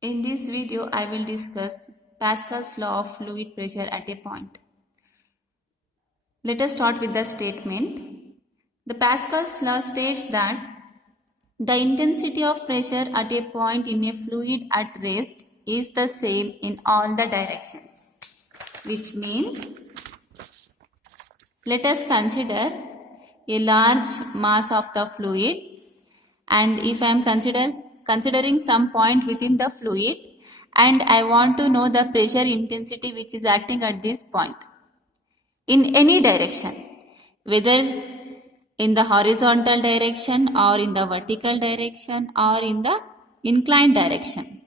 In this video, I will discuss Pascal's law of fluid pressure at a point. Let us start with the statement. The Pascal's law states that the intensity of pressure at a point in a fluid at rest is the same in all the directions. Which means, let us consider a large mass of the fluid, and if I am considering some point within the fluid and I want to know the pressure intensity which is acting at this point in any direction, whether in the horizontal direction or in the vertical direction or in the inclined direction.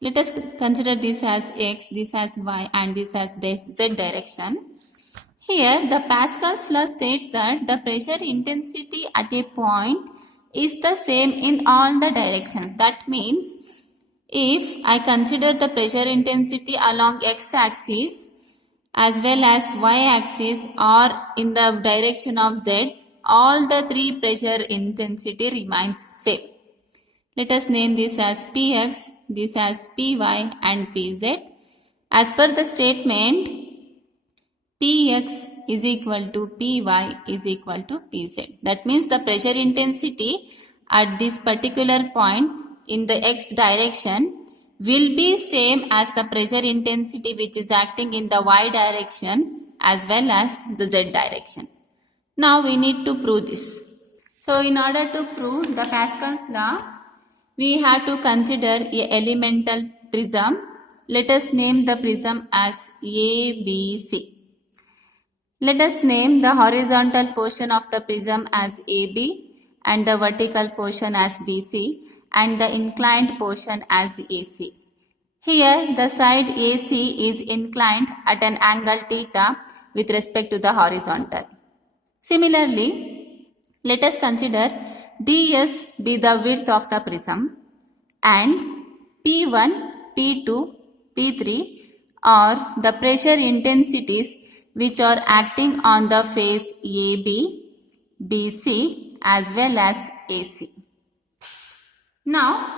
Let us consider this as x, this as y and this as z direction. Here the Pascal's law states that the pressure intensity at a point is the same in all the directions. That means if I consider the pressure intensity along x-axis as well as y-axis or in the direction of z, all the three pressure intensity remains same. Let us name this as Px, this as Py and Pz. As per the statement, Px is equal to Py is equal to Pz. That means the pressure intensity at this particular point in the x direction will be same as the pressure intensity which is acting in the y direction as well as the z direction. Now we need to prove this. So in order to prove the Pascal's law, we have to consider a elemental prism. Let us name the prism as ABC. Let us name the horizontal portion of the prism as AB and the vertical portion as BC and the inclined portion as AC. Here the side AC is inclined at an angle theta with respect to the horizontal. Similarly, let us consider ds be the width of the prism and P1, P2, P3 are the pressure intensities which are acting on the face AB, BC as well as AC. Now,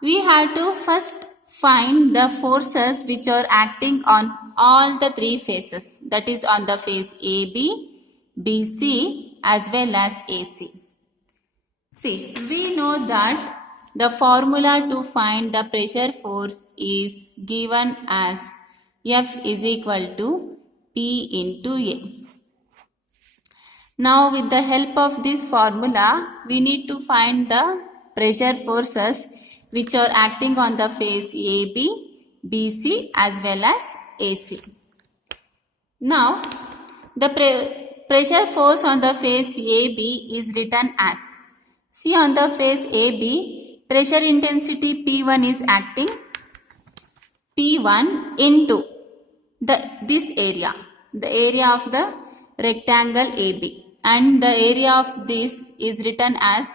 we have to first find the forces which are acting on all the three faces, that is on the face AB, BC as well as AC. See, we know that the formula to find the pressure force is given as F is equal to P into A. Now with the help of this formula, we need to find the pressure forces which are acting on the face AB, BC as well as AC. Now the pressure force on the face AB is written as, see on the face AB, pressure intensity P1 is acting, P1 into this area, the area of the rectangle AB, and the area of this is written as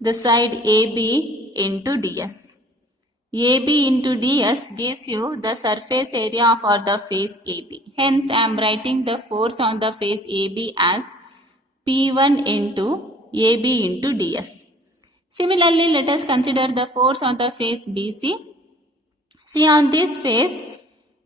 the side AB into ds. AB into ds gives you the surface area for the face AB. Hence, I am writing the force on the face AB as P1 into AB into ds. Similarly, let us consider the force on the face BC. See on this face,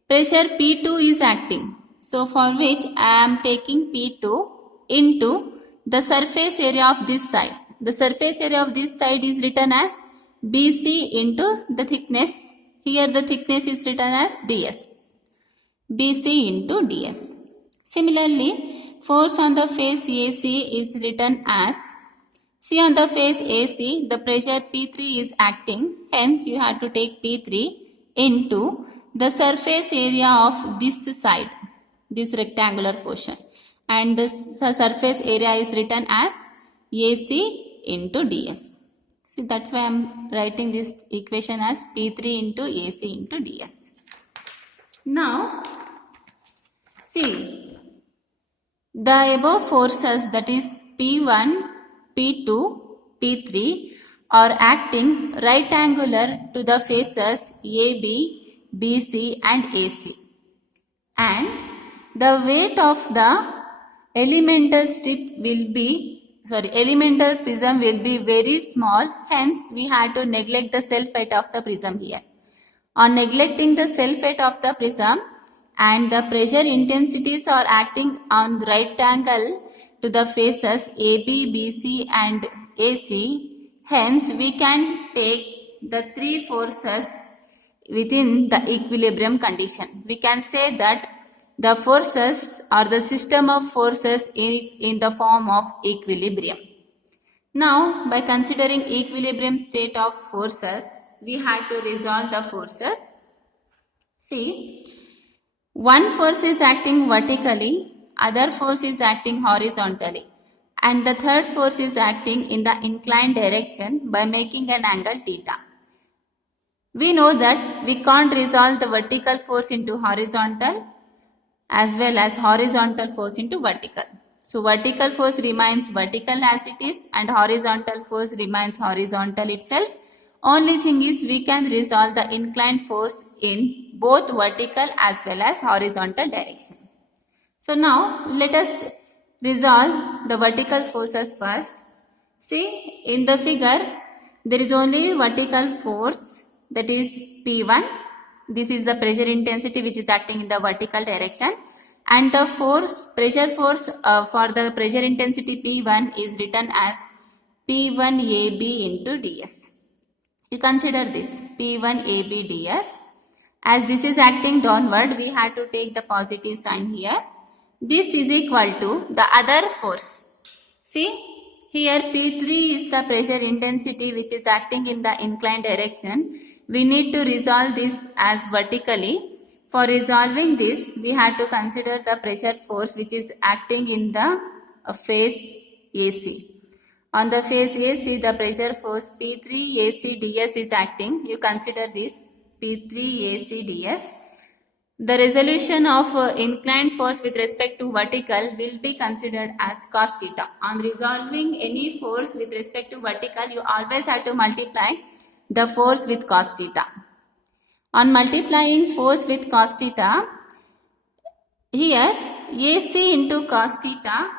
pressure P2 is acting. So for which I am taking P2 into the surface area of this side. The surface area of this side is written as BC into the thickness. Here the thickness is written as ds. BC into ds. Similarly, force on the face AC is written as, see on the face AC, the pressure P3 is acting. Hence you have to take P3 into the surface area of this side, this rectangular portion, and this surface area is written as AC into ds. See, that's why I am writing this equation as P3 into AC into ds. Now, see, the above forces, that is P1, P2, P3 are acting right angular to the faces AB, BC and AC, and the weight of the elemental strip will be elemental prism will be very small, hence we had to neglect the self height of the prism here. On neglecting the self height of the prism and the pressure intensities are acting on right angle to the faces AB, BC and AC, hence we can take the three forces within the equilibrium condition. We can say that the forces or the system of forces is in the form of equilibrium. Now, by considering equilibrium state of forces, we had to resolve the forces. See, one force is acting vertically, other force is acting horizontally, and the third force is acting in the inclined direction by making an angle theta. We know that we can't resolve the vertical force into horizontal as well as horizontal force into vertical. So vertical force remains vertical as it is and horizontal force remains horizontal itself. Only thing is we can resolve the inclined force in both vertical as well as horizontal direction. So now let us resolve the vertical forces first. See, in the figure there is only vertical force, that is P1. This is the pressure intensity which is acting in the vertical direction, and the pressure force for the pressure intensity P1 is written as P1AB into ds. You consider this P1AB ds. As this is acting downward, we have to take the positive sign here. This is equal to the other force. See, here P3 is the pressure intensity which is acting in the inclined direction. We need to resolve this as vertically. For resolving this, we have to consider the pressure force which is acting in the phase AC. On the phase AC, the pressure force P3 AC ds is acting. You consider this P3 AC ds. The resolution of inclined force with respect to vertical will be considered as cos theta. On resolving any force with respect to vertical, you always have to multiply the force with cos theta. On multiplying force with cos theta, here AC into cos theta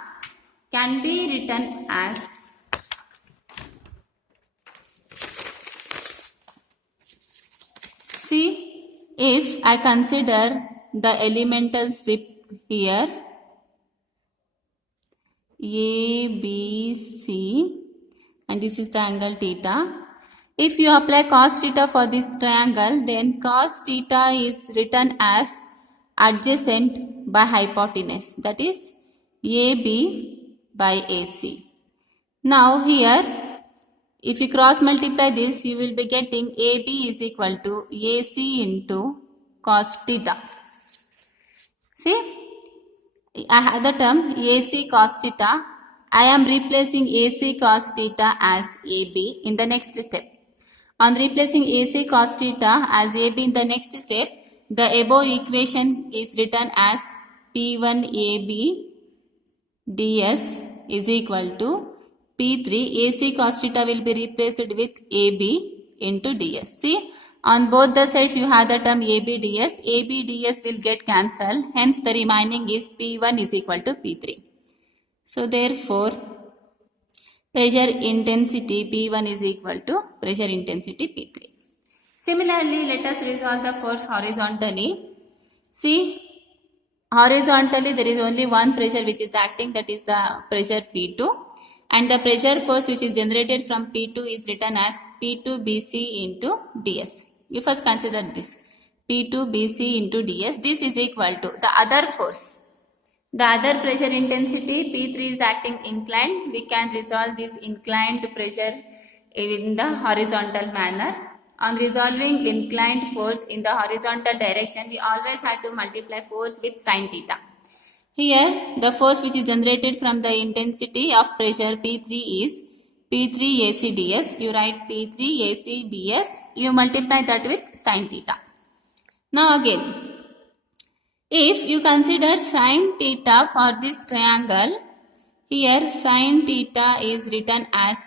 can be written as if I consider the elemental strip here A, B, C, and this is the angle theta. If you apply cos theta for this triangle, then cos theta is written as adjacent by hypotenuse, that is AB by AC. Now here, if you cross multiply this, you will be getting AB is equal to AC into cos theta. See, I have the term AC cos theta. I am replacing AC cos theta as AB in the next step. On replacing AC cos theta as AB in the next step, the above equation is written as P1AB ds is equal to P3 AC cos theta will be replaced with AB into ds. See, on both the sides you have the term AB ds. AB ds will get cancelled. Hence the remaining is P1 is equal to P3. So therefore, pressure intensity P1 is equal to pressure intensity P3. Similarly, let us resolve the force horizontally. See, horizontally there is only one pressure which is acting, that is the pressure P2. And the pressure force which is generated from P2 is written as P2BC into ds. You first consider this P2BC into ds. This is equal to the other force. The other pressure intensity P3 is acting inclined. We can resolve this inclined pressure in the horizontal manner. On resolving inclined force in the horizontal direction, we always have to multiply force with sin theta. Here, the force which is generated from the intensity of pressure P3 is P3 AC ds. You write P3 AC ds. You multiply that with sin theta. Now again, if you consider sin theta for this triangle, here sin theta is written as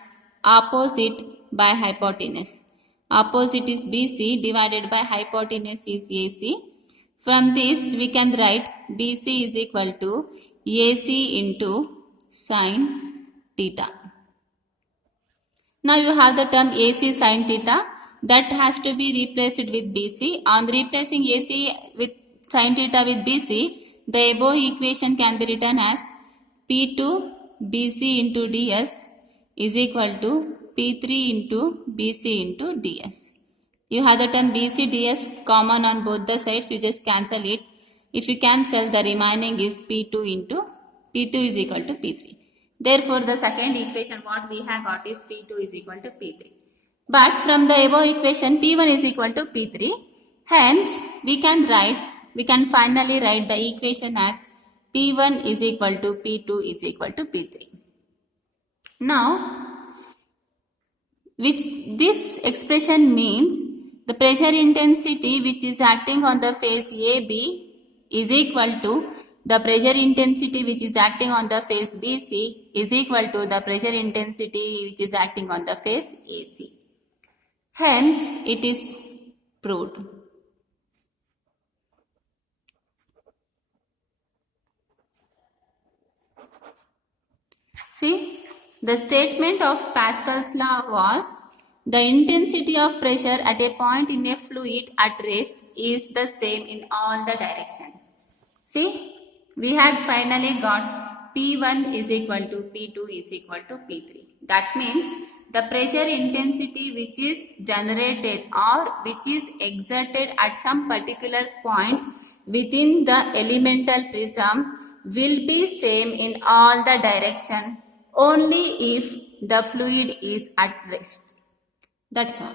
opposite by hypotenuse. Opposite is BC divided by hypotenuse is AC. From this we can write BC is equal to AC into sin theta. Now you have the term AC sin theta that has to be replaced with BC. On replacing AC with sin theta with BC, the above equation can be written as P2 BC into ds is equal to P3 into BC into ds. You have the term BC ds common on both the sides. You just cancel it. If you cancel, the remaining is P2 into P2 is equal to P3. Therefore, the second equation what we have got is P2 is equal to P3. But from the above equation, P1 is equal to P3. Hence, we can finally write the equation as P1 is equal to P2 is equal to P3. Now, which this expression means the pressure intensity which is acting on the phase AB is equal to the pressure intensity which is acting on the phase BC is equal to the pressure intensity which is acting on the phase AC. Hence, it is proved. See, the statement of Pascal's law was the intensity of pressure at a point in a fluid at rest is the same in all the directions. See, we had finally got P1 is equal to P2 is equal to P3. That means the pressure intensity which is generated or which is exerted at some particular point within the elemental prism will be same in all the direction only if the fluid is at rest. That's all.